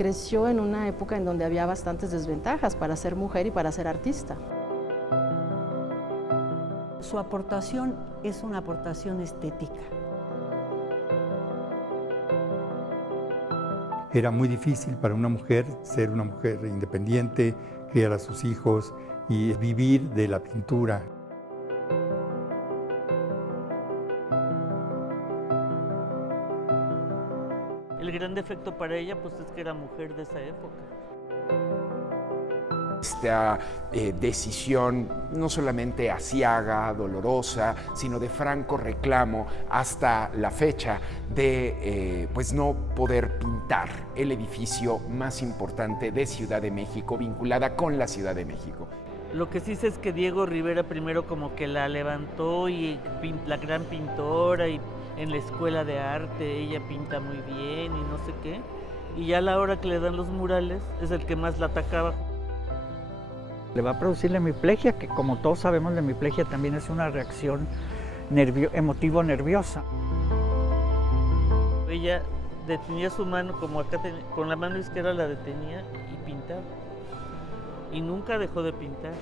creció en una época en donde había bastantes desventajas para ser mujer y para ser artista. Su aportación es una aportación estética. Era muy difícil para una mujer ser una mujer independiente, criar a sus hijos y vivir de la pintura. El gran defecto para ella pues es que era mujer de esa época. Esta decisión no solamente aciaga, dolorosa, sino de franco reclamo hasta la fecha de pues no poder pintar el edificio más importante de Ciudad de México, vinculada con la Ciudad de México. Lo que sí sé es que Diego Rivera primero como que la levantó y la gran pintora y en la escuela de arte ella pinta muy bien y no sé qué. Y ya a la hora que le dan los murales es el que más la atacaba. Le va a producir la hemiplegia, que como todos sabemos la hemiplegia también es una reacción emotivo-nerviosa. Ella detenía su mano como acá, con la mano izquierda la detenía y pintaba. Y nunca dejó de pintar.